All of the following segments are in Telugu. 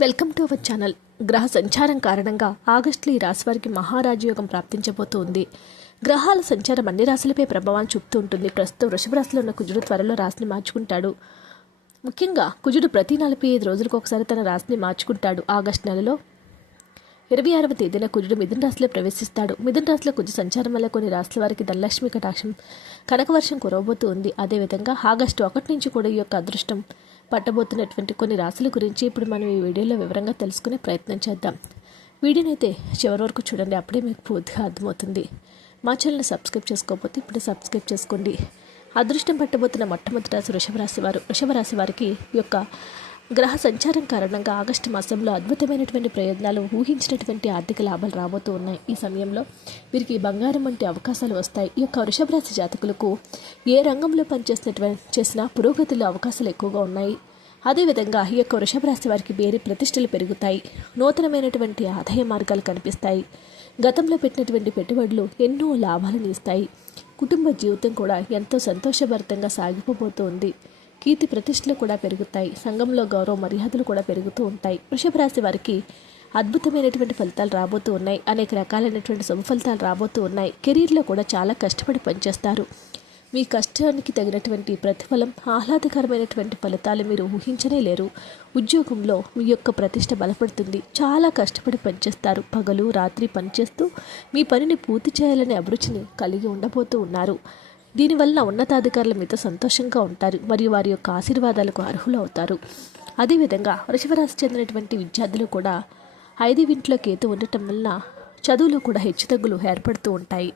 Welcome to our channel. గ్రహ సంచారం కారణంగా ఆగస్టులో ఈ రాశి వారికి మహారాజయోగం ప్రాప్తించబోతోంది. గ్రహాల సంచారం అన్ని రాశులపై ప్రభావాన్ని చూపుతూ ఉంటుంది. ప్రస్తుతం వృషభ రాశిలో ఉన్న కుజుడు త్వరలో రాశిని మార్చుకుంటాడు. ముఖ్యంగా కుజుడు ప్రతి నలభై ఐదు రోజులకు ఒకసారి తన రాశిని మార్చుకుంటాడు. ఆగస్టు నెలలో ఇరవై ఆరవ తేదీన కుజుడు మిథున రాశిలో ప్రవేశిస్తాడు. మిథున రాశిలో కుజు సంచారం వల్ల కొన్ని రాశుల వారికి ధనలక్ష్మి కటాక్షం కనకవర్షం కురవబోతూ ఉంది. అదేవిధంగా ఆగస్టు ఒకటి నుంచి కూడా ఈ యొక్క అదృష్టం పట్టబోతున్నటువంటి కొన్ని రాశుల గురించి ఇప్పుడు మనం ఈ వీడియోలో వివరంగా తెలుసుకునే ప్రయత్నం చేద్దాం. వీడియోని అయితే చివరి వరకు చూడండి అప్పుడే మీకు పూర్తిగా అర్థమవుతుంది. మా ఛానల్ని సబ్స్క్రైబ్ చేసుకోకపోతే ఇప్పుడే సబ్స్క్రైబ్ చేసుకోండి. అదృష్టం పట్టబోతున్న మొట్టమొదటి రాశి వృషభ రాశి వారు. వృషభ రాశి వారికి ఈ యొక్క గ్రహ సంచారం కారణంగా ఆగస్టు మాసంలో అద్భుతమైనటువంటి ప్రయోజనాలు ఊహించినటువంటి ఆర్థిక లాభాలు రాబోతూ ఉన్నాయి. ఈ సమయంలో వీరికి బంగారం వంటి అవకాశాలు వస్తాయి. ఈ యొక్క వృషభ రాశి జాతకులకు ఏ రంగంలో పనిచేసినటువంటి చేసినా పురోగతిలో అవకాశాలు ఎక్కువగా ఉన్నాయి. అదేవిధంగా ఈ యొక్క వృషభ రాశి వారికి వేరే ప్రతిష్టలు పెరుగుతాయి. నూతనమైనటువంటి ఆదాయ మార్గాలు కనిపిస్తాయి. గతంలో పెట్టినటువంటి పెట్టుబడులు ఎన్నో లాభాలను ఇస్తాయి. కుటుంబ జీవితం కూడా ఎంతో సంతోషభరితంగా సాగిపోబోతోంది. కీర్తి ప్రతిష్టలు కూడా పెరుగుతాయి. సంఘంలో గౌరవ మర్యాదలు కూడా పెరుగుతూ ఉంటాయి. వృషభ రాశి వారికి అద్భుతమైనటువంటి ఫలితాలు రాబోతూ ఉన్నాయి. అనేక రకాలైనటువంటి శుభ ఫలితాలు రాబోతూ ఉన్నాయి. కెరీర్లో కూడా చాలా కష్టపడి పనిచేస్తారు. మీ కష్టానికి తగినటువంటి ప్రతిఫలం ఆహ్లాదకరమైనటువంటి ఫలితాలు మీరు ఊహించనే లేరు. ఉద్యోగంలో మీ యొక్క ప్రతిష్ట బలపడుతుంది. చాలా కష్టపడి పనిచేస్తారు. పగలు రాత్రి పనిచేస్తూ మీ పనిని పూర్తి చేయాలనే అభిరుచిని కలిగి ఉండబోతూ ఉన్నారు. దీనివల్ల ఉన్నతాధికారుల మీద సంతోషంగా ఉంటారు మరియు వారి యొక్క ఆశీర్వాదాలకు అర్హులు అవుతారు అదేవిధంగా వృషభరాశి చెందినటువంటి విద్యార్థులు కూడా ఐదు వింట్లో కేతు ఉండటం వలన చదువులో కూడా హెచ్చుతగ్గులు ఏర్పడుతూ ఉంటాయి.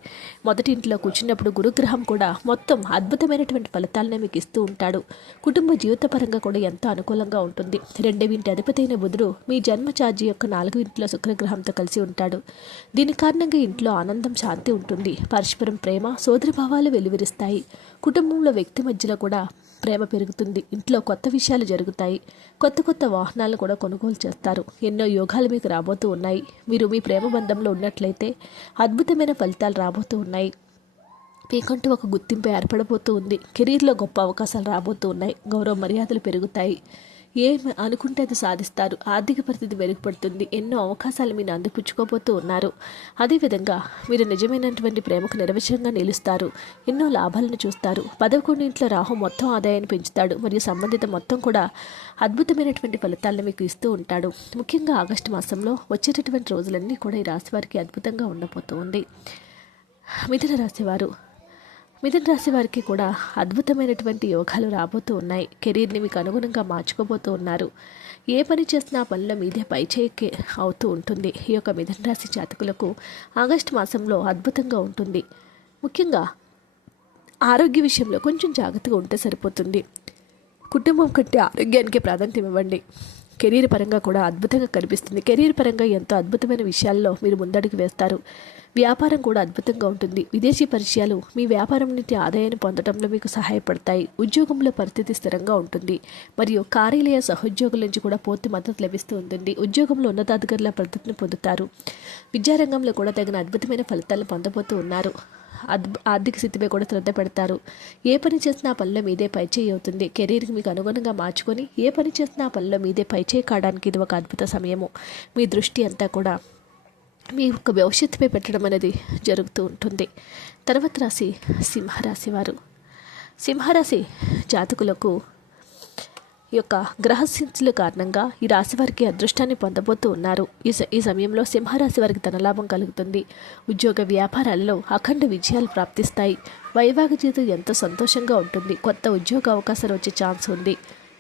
మొదటి ఇంట్లో కూర్చున్నప్పుడు గురుగ్రహం కూడా మొత్తం అద్భుతమైనటువంటి ఫలితాలనే మీకు ఇస్తూ ఉంటాడు. కుటుంబ జీవితపరంగా కూడా ఎంతో అనుకూలంగా ఉంటుంది. రెండవ ఇంటి అధిపతైన బుధుడు మీ జన్మ ఛార్జీ యొక్క నాలుగు ఇంట్లో శుక్రగ్రహంతో కలిసి ఉంటాడు. దీని కారణంగా ఇంట్లో ఆనందం శాంతి ఉంటుంది. పరస్పరం ప్రేమ సోదరభావాలు వెలువరిస్తాయి. కుటుంబంలో వ్యక్తి మధ్యలో కూడా ప్రేమ పెరుగుతుంది. ఇంట్లో కొత్త విషయాలు జరుగుతాయి. కొత్త కొత్త వాహనాలను కూడా కొనుగోలు చేస్తారు. ఎన్నో యోగాలు మీకు రాబోతూ ఉన్నాయి. మీరు మీ ప్రేమ బంధంలో ఉన్నట్లయితే అద్భుతమైన ఫలితాలు రాబోతూ ఉన్నాయి. మీకంటూ ఒక గుర్తింపు ఏర్పడబోతూ ఉంది. కెరీర్లో గొప్ప అవకాశాలు రాబోతూ ఉన్నాయి. గౌరవ మర్యాదలు పెరుగుతాయి. ఏం అనుకుంటే అది సాధిస్తారు. ఆర్థిక పరిస్థితి మెరుగుపడుతుంది. ఎన్నో అవకాశాలు మీరు అందిపుచ్చుకోబోతూ ఉన్నారు. అదేవిధంగా మీరు నిజమైనటువంటి ప్రేమకు నిర్వచనంగా నిలుస్తారు. ఎన్నో లాభాలను చూస్తారు. పదకొండు ఇంట్లో రాహు మొత్తం ఆదాయాన్ని పెంచుతాడు. మరియు సంబంధిత మొత్తం కూడా అద్భుతమైనటువంటి ఫలితాలను మీకు ఇస్తూ ఉంటాడు. ముఖ్యంగా ఆగస్టు మాసంలో వచ్చేటటువంటి రోజులన్నీ కూడా ఈ రాశి వారికి అద్భుతంగా ఉండబోతూ ఉంది మిథున రాశివారు మిథున రాశి వారికి కూడా అద్భుతమైనటువంటి యోగాలు రాబోతూ ఉన్నాయి. కెరీర్ని మీకు అనుగుణంగా మార్చుకోబోతూ ఉన్నారు. ఏ పని చేసినా పనిలో మీదే పైచేకి అవుతూ ఉంటుంది. ఈ యొక్క మిథున రాశి జాతకులకు ఆగస్టు మాసంలో అద్భుతంగా ఉంటుంది. ముఖ్యంగా ఆరోగ్య విషయంలో కొంచెం జాగ్రత్తగా ఉంటే సరిపోతుంది. కుటుంబం కంటే ఆరోగ్యానికి ప్రాధాన్యత ఇవ్వండి. కెరీర్ పరంగా కూడా అద్భుతంగా కనిపిస్తుంది. కెరీర్ పరంగా ఎంతో అద్భుతమైన విషయాల్లో మీరు ముందడుగు వేస్తారు. వ్యాపారం కూడా అద్భుతంగా ఉంటుంది. విదేశీ పరిచయాలు మీ వ్యాపారం నుండి ఆదాయాన్ని పొందడంలో మీకు సహాయపడతాయి. ఉద్యోగంలో పరిస్థితి స్థిరంగా ఉంటుంది. మరియు కార్యాలయ సహోద్యోగుల నుంచి కూడా పూర్తి మద్దతు లభిస్తూ ఉంటుంది. ఉద్యోగంలో ఉన్నతాధికారుల పద్ధతిని పొందుతారు. విద్యారంగంలో కూడా తగిన అద్భుతమైన ఫలితాలను పొందబోతూ ఉన్నారు. ఆర్థిక స్థితిపై కూడా శ్రద్ధ పెడతారు. ఏ పని చేసినా పనిలో మీదే పైచేయి అవుతుంది. కెరీర్కి మీకు అనుగుణంగా మార్చుకొని ఏ పని చేసినా పనిలో మీదే పైచేయి కావడానికి ఇది ఒక అద్భుత సమయము. మీ దృష్టి అంతా కూడా మీ యొక్క భవిష్యత్తుపై పెట్టడం అనేది జరుగుతూ ఉంటుంది. తర్వాత రాశి సింహరాశి వారు. సింహరాశి జాతకులకు యొక్క గ్రహస్థితుల కారణంగా ఈ రాశి వారికి అదృష్టాన్ని పొందబోతూ ఉన్నారు. ఈ స- ఈ సమయంలో సింహరాశి వారికి ధనలాభం కలుగుతుంది. ఉద్యోగ వ్యాపారాలలో అఖండ విజయాలు ప్రాప్తిస్తాయి. వైవాహిక జీవితం ఎంతో సంతోషంగా ఉంటుంది. కొత్త ఉద్యోగ అవకాశాలు వచ్చే ఛాన్స్ ఉంది.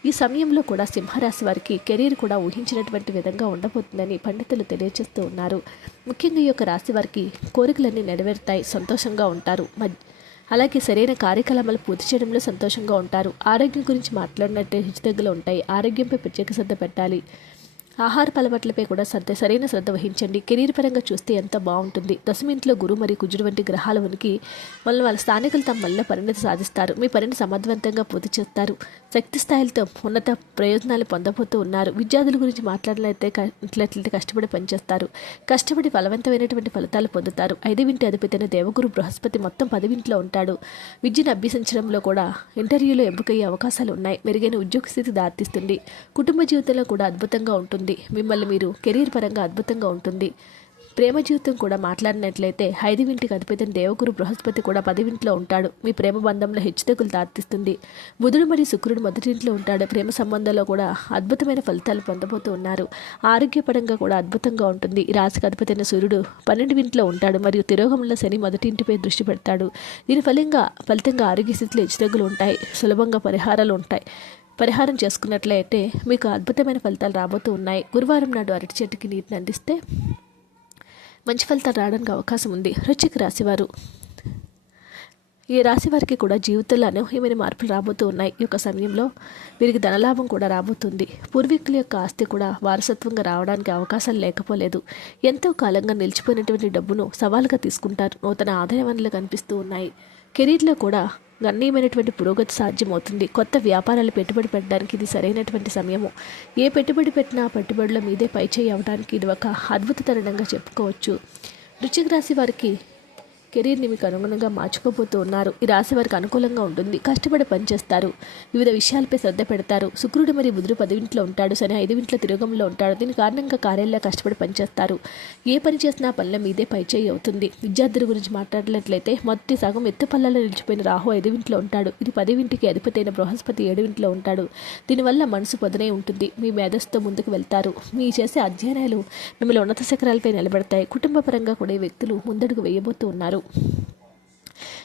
ఈ సమయంలో కూడా సింహరాశి వారికి కెరీర్ కూడా ఊహించినటువంటి విధంగా ఉండబోతుందని పండితులు తెలియజేస్తూ ఉన్నారు. ముఖ్యంగా ఈ యొక్క రాశి వారికి కోరికలన్నీ నెరవేరుతాయి. సంతోషంగా ఉంటారు. మధ్య అలాగే సరైన కార్యకలాపాలు పూర్తి చేయడంలో సంతోషంగా ఉంటారు. ఆరోగ్యం గురించి మాట్లాడినట్టే హెచ్చుతగ్గులు ఉంటాయి. ఆరోగ్యంపై ప్రత్యేక శ్రద్ధ పెట్టాలి. ఆహార అలవాట్లపై కూడా శ్రద్ధ సరైన శ్రద్ధ వహించండి. కెరీర్ పరంగా చూస్తే ఎంత బాగుంటుంది? దశమింట్లో గురు మరియు కుజుడు వంటి గ్రహాల ఉనికి వల్ల వాళ్ళ స్థానికులు తమ వల్ల పరిణతి సాధిస్తారు. మీ పనిని సమర్థవంతంగా పూర్తి చేస్తారు. శక్తి స్థాయిలతో ఉన్నత ప్రయోజనాలు పొందబోతూ ఉన్నారు. విద్యార్థుల గురించి మాట్లాడలేతే ఇట్లయితే కష్టపడి పనిచేస్తారు. కష్టపడి బలవంతమైనటువంటి ఫలితాలు పొందుతారు. ఐదవింటి అధిపతైన దేవగురు బృహస్పతి మొత్తం పదివింట్లో ఉంటాడు. విద్యను అభ్యసించడంలో కూడా ఇంటర్వ్యూలో ఎంపికయ్యే అవకాశాలు ఉన్నాయి. మెరుగైన ఉద్యోగ స్థితి దారితీస్తుంది. కుటుంబ జీవితంలో కూడా అద్భుతంగా ఉంటుంది. మిమ్మల్ని మీరు కెరీర్ పరంగా అద్భుతంగా ఉంటుంది. ప్రేమ జీవితం కూడా మాట్లాడినట్లయితే ఐదువింటికి అధిపతి దేవగురు బృహస్పతి కూడా పదివింట్లో ఉంటాడు. మీ ప్రేమ బంధంలో హెచ్చుతగ్గులు దారితీస్తుంది బుధుడు మరియు శుక్రుడు మొదటి ఇంట్లో ఉంటాడు. ప్రేమ సంబంధంలో కూడా అద్భుతమైన ఫలితాలు పొందబోతూ ఉన్నారు. ఆరోగ్యపరంగా కూడా అద్భుతంగా ఉంటుంది. రాశికి అధిపతైన సూర్యుడు పన్నెండు ఇంట్లో ఉంటాడు మరియు తిరోగంలో శని మొదటి ఇంటిపై దృష్టి పెడతాడు. దీని ఫలంగా ఫలితంగా ఆరోగ్య స్థితిలో హెచ్చుతగ్గులు ఉంటాయి. సులభంగా పరిహారాలు ఉంటాయి. పరిహారం చేసుకున్నట్లయితే మీకు అద్భుతమైన ఫలితాలు రాబోతూ ఉన్నాయి. గురువారం నాడు అరటి చెట్టుకి నీటిని అందిస్తే మంచి ఫలితాలు రావడానికి అవకాశం ఉంది. రుచికి రాశివారు. ఈ రాశి వారికి కూడా జీవితంలో అనూహ్యమైన మార్పులు రాబోతూ ఉన్నాయి. ఈ యొక్క సమయంలో వీరికి ధనలాభం కూడా రాబోతుంది. పూర్వీకుల యొక్క ఆస్తి కూడా వారసత్వంగా రావడానికి అవకాశాలు లేకపోలేదు. ఎంతో కాలంగా నిలిచిపోయినటువంటి డబ్బును సవాలుగా తీసుకుంటారు. నూతన ఆదాయ వనరులు కనిపిస్తూ ఉన్నాయి. కెరీర్లో కూడా గణనీయమైనటువంటి పురోగతి సాధ్యమవుతుంది. కొత్త వ్యాపారాలు పెట్టుబడి పెట్టడానికి ఇది సరైనటువంటి సమయము. ఏ పెట్టుబడి పెట్టినా పెట్టుబడుల మీదే పైచేయి అవడానికి ఇది ఒక అద్భుత తరుణంగా చెప్పుకోవచ్చు. వృశ్చిక రాశి వారికి కెరీర్ని మీకు అనుగుణంగా మార్చుకోబోతూ ఉన్నారు. ఈ రాశి వారికి అనుకూలంగా ఉంటుంది. కష్టపడి పనిచేస్తారు. వివిధ విషయాలపై శ్రద్ధ పెడతారు. శుక్రుడు మరియు బుధుడు పదివింట్లో ఉంటాడు. శని ఐదువింట్ల తిరోగంలో ఉంటాడు. దీని కారణంగా కార్యాలయంలో కష్టపడి పనిచేస్తారు. ఏ పని చేసినా పనుల మీదే పైచేయి అవుతుంది. విద్యార్థుల గురించి మాట్లాడినట్లయితే మొదటి సగం ఎత్తు పళ్ళలో నిలిచిపోయిన రాహు ఐదువింట్లో ఉంటాడు. ఇది పదివింటికి అధిపతి అయిన బృహస్పతి ఏడువింట్లో ఉంటాడు. దీనివల్ల మనసు పొదనై ఉంటుంది. మీ మేధస్సుతో ముందుకు వెళ్తారు. మీ చేసే అధ్యయనాలు మిమ్మల్ని ఉన్నత శిఖరాలపై నిలబెడతాయి. కుటుంబ పరంగా కూడా ఈ వ్యక్తులు ముందడుగు వేయబోతూ ఉన్నారు.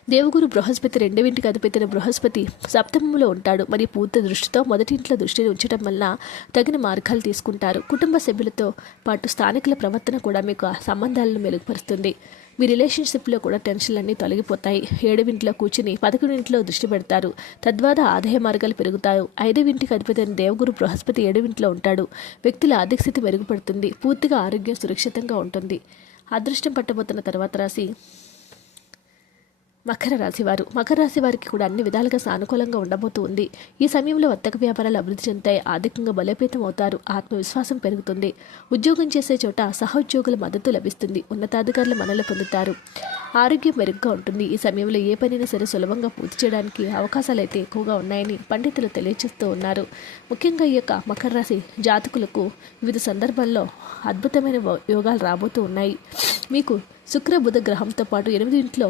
దేవగురు బృహస్పతి రెండవింటికి అధిపతిన బృహస్పతి సప్తమంలో ఉంటాడు. మరి పూర్తి దృష్టితో మొదటి ఇంట్లో దృష్టిని ఉంచడం వల్ల తగిన మార్గాలు తీసుకుంటారు. కుటుంబ సభ్యులతో పాటు స్థానికుల ప్రవర్తన కూడా మీకు సంబంధాలను మెరుగుపరుస్తుంది. మీ రిలేషన్షిప్లో కూడా టెన్షన్లన్నీ తొలగిపోతాయి. ఏడవింట్లో కూర్చుని పదకొండింట్లో దృష్టి పెడతారు. తద్వారా ఆదాయ మార్గాలు పెరుగుతాయి. ఐదవింటికి అధిపతి అయిన దేవగురు బృహస్పతి ఏడవింట్లో ఉంటాడు. వ్యక్తుల ఆర్థిక స్థితి మెరుగుపడుతుంది. పూర్తిగా ఆరోగ్యం సురక్షితంగా ఉంటుంది. అదృష్టం పట్టబోతున్న తర్వాత రాసి మకర రాశి వారు. మకర రాశి వారికి కూడా అన్ని విధాలుగా సానుకూలంగా ఉండబోతూ ఉంది. ఈ సమయంలో వర్తక వ్యాపారాలు అభివృద్ధి చెందుతాయి. ఆర్థికంగా బలోపేతం అవుతారు. ఆత్మవిశ్వాసం పెరుగుతుంది. ఉద్యోగం చేసే చోట సహోద్యోగుల మద్దతు లభిస్తుంది. ఉన్నతాధికారుల మనలు పొందుతారు. ఆరోగ్యం మెరుగ్గా ఉంటుంది. ఈ సమయంలో ఏ పనైనా సరే సులభంగా పూర్తి చేయడానికి అవకాశాలు అయితే ఎక్కువగా ఉన్నాయని పండితులు తెలియజేస్తూ ఉన్నారు. ముఖ్యంగా ఈ యొక్క మకర రాశి జాతకులకు వివిధ సందర్భాల్లో అద్భుతమైన యోగాలు రాబోతూ ఉన్నాయి. మీకు శుక్ర బుధ గ్రహంతో పాటు ఎనిమిది ఇంట్లో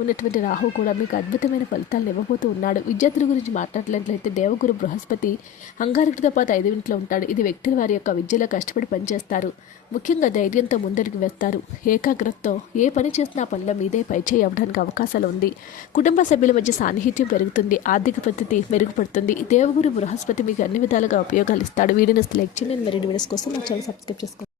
ఉన్నటువంటి రాహు కూడా మీకు అద్భుతమైన ఫలితాలను ఇవ్వబోతూ ఉన్నాడు. విద్యార్థుల గురించి మాట్లాడినట్లయితే దేవగురు బృహస్పతి అంగారకుడితో పాటు ఐదు ఇంట్లో ఉంటాడు. ఇది వ్యక్తులు వారి యొక్క విద్యలో కష్టపడి పనిచేస్తారు. ముఖ్యంగా ధైర్యంతో ముందరికి వేస్తారు. ఏకాగ్రతతో ఏ పని చేసినా పనుల మీదే పైచేయి అవ్వడానికి అవకాశాలు ఉంది. కుటుంబ సభ్యుల మధ్య సాన్నిహిత్యం పెరుగుతుంది. ఆర్థిక పద్ధతి మెరుగుపడుతుంది. దేవగురు బృహస్పతి మీకు అన్ని విధాలుగా ఉపయోగాలు ఇస్తాడు. వీడియోస్ లైక్ చేయండి. మరిన్ని వీడియోస్ కోసం మా ఛానల్ సబ్స్క్రైబ్ చేసుకోండి.